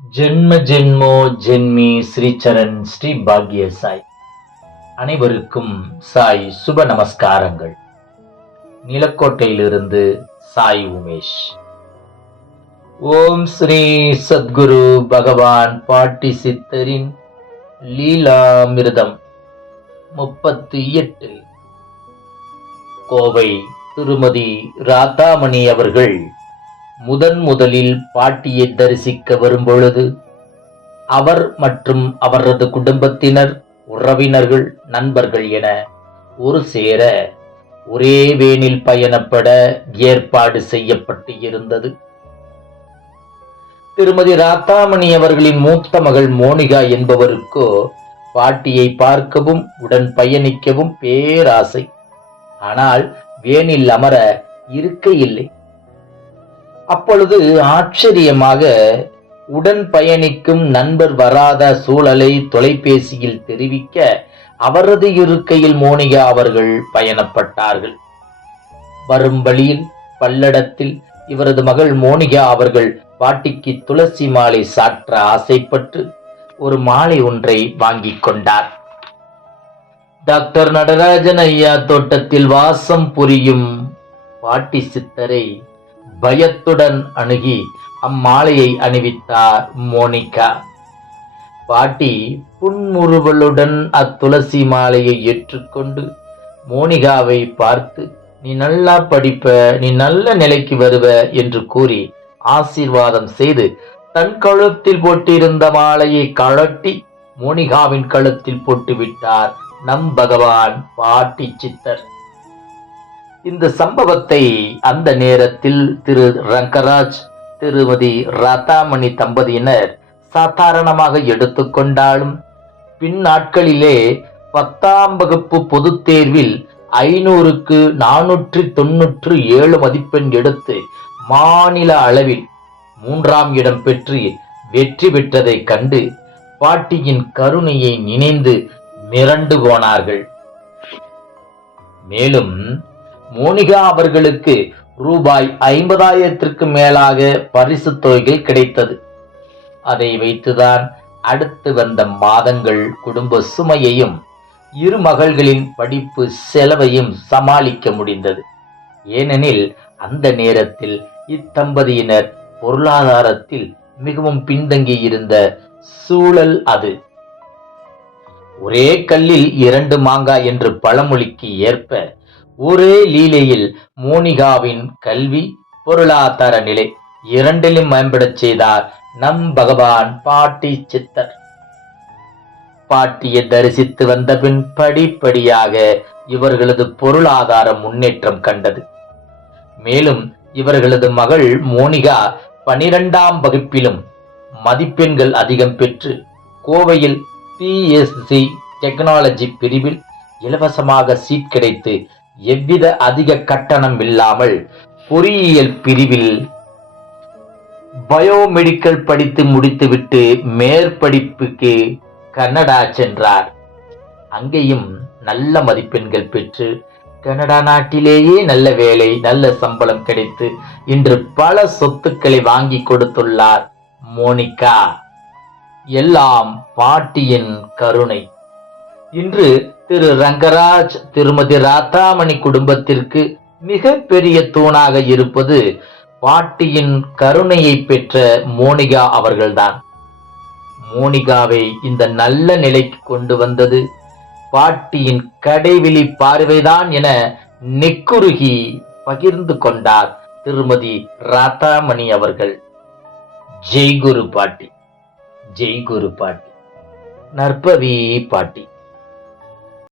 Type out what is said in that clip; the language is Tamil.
ஜென்ம ஜென்மோ ஜென்மி ஸ்ரீச்சரண் ஸ்ரீ பாக்ய சாய். அனைவருக்கும் சாய் சுப நமஸ்காரங்கள். நிலக்கோட்டையிலிருந்து சாய் உமேஷ். ஓம் ஸ்ரீ சத்குரு பகவான் பாட்டி சித்தரின் லீலாமிர்தம் 38. கோவை திருமதி ராதாமணி அவர்கள் முதலில் பாட்டியை தரிசிக்க வரும்பொழுது அவர் மற்றும் அவரது குடும்பத்தினர், உறவினர்கள், நண்பர்கள் என ஒரு சேர ஒரே வேனில் பயணப்பட ஏற்பாடு செய்யப்பட்டு இருந்தது. திருமதி ராதாமணி அவர்களின் மூத்த மகள் மோனிகா என்பவருக்கோ பாட்டியை பார்க்கவும் உடன் பயணிக்கவும் பேராசை. ஆனால் வேனில் அமர இருக்கை இல்லை. அப்பொழுது ஆச்சரியமாக உடன் பயணிக்கும் நண்பர் வராத சூழலை தொலைபேசியில் தெரிவிக்க அவரது இருக்கையில் மோனிகா அவர்கள் பயணப்பட்டார்கள். வரும் வழியில் பல்லடத்தில் இவரது மகள் மோனிகா அவர்கள் பாட்டிக்கு துளசி மாலை சாற்ற ஆசைப்பட்டு ஒரு மாலை ஒன்றை வாங்கிக் கொண்டார். டாக்டர் நடராஜன் ஐயா தோட்டத்தில் வாசம் புரியும் பாட்டி சித்தரை பயத்துடன் அணுகி அம்மாலையை அணிவித்தார் மோனிகா. பாட்டி புன்முறுவலுடன் அத்துளசி மாலையை ஏற்றுக்கொண்டு மோனிகாவை பார்த்து, நீ நல்லா படிப்ப, நீ நல்ல நிலைக்கு வருவ என்று கூறி ஆசீர்வாதம் செய்து தன் கழுத்தில் போட்டிருந்த மாலையை கழட்டி மோனிகாவின் கழுத்தில் போட்டுவிட்டார் நம் பகவான் பாட்டி சித்தர். இந்த சம்பவத்தை அந்த நேரத்தில் திரு ரங்கராஜ், திருமதி ராதாமணி தம்பதியினர் சாதாரணமாக எடுத்துக்கொண்டாலும் பின் நாட்களிலே 10ஆம் வகுப்பு பொதுத் தேர்வில் 500க்கு 497 மதிப்பெண் எடுத்து மாநில அளவில் 3ஆம் இடம் பெற்று வெற்றி பெற்றதை கண்டு பாட்டியின் கருணையை நினைந்து மிரண்டு போனார்கள். மேலும் மோனிகா அவர்களுக்கு ரூபாய் 50,000க்கு மேலாக பரிசு தொகைகள் கிடைத்தது. அதை வைத்துதான் அடுத்து வந்த மாதங்கள் குடும்ப சுமையையும் இரு மகள்களின் படிப்பு செலவையும் சமாளிக்க முடிந்தது. ஏனெனில் அந்த நேரத்தில் இத்தம்பதியினர் பொருளாதாரத்தில் மிகவும் பின்தங்கி இருந்த சூழல் அது. ஒரே கல்லில் 2 மாங்காய் என்று பழமொழிக்கு ஏற்ப ஒரே லீலையில் மோனிகாவின் கல்வி, பொருளாதார நிலை இரண்டிலும் மேம்படச் செய்தார் நம் பகவான் பாட்டி சித்தர். பாட்டியை தரிசித்து வந்த பின் படிப்படியாக இவர்களது பொருளாதார முன்னேற்றம் கண்டது. மேலும் இவர்களது மகள் மோனிகா 12ஆம் வகுப்பிலும் மதிப்பெண்கள் அதிகம் பெற்று கோவையில் பிஎஸ்சி டெக்னாலஜி பிரிவில் இலவசமாக சீட் கிடைத்து எவ்வித அதிக கட்டணம் இல்லாமல் பொறியியல் பிரிவில் பயோமெடிக்கல் படித்து முடித்துவிட்டு மேற்படிப்புக்கு கனடா சென்றார். அங்கேயும் நல்ல மதிப்பெண்கள் பெற்று கனடா நாட்டிலேயே நல்ல வேலை, நல்ல சம்பளம் கிடைத்து இன்று பல சொத்துக்களை வாங்கி கொடுத்துள்ளார் மோனிகா. எல்லாம் பாட்டியின் கருணை. இன்று திரு ரங்கராஜ், திருமதி ராதாமணி குடும்பத்திற்கு மிக பெரிய தூணாக இருப்பது பாட்டியின் கருணையை பெற்ற மோனிகா அவர்கள்தான். மோனிகாவை இந்த நல்ல நிலைக்கு கொண்டு வந்தது பாட்டியின் கடைவிழி பார்வைதான் என நெக்குருகி பகிர்ந்து கொண்டார் திருமதி ராதாமணி அவர்கள். ஜெய் குரு பாட்டி, ஜெய் குரு பாட்டி, நற்பவி பாட்டி.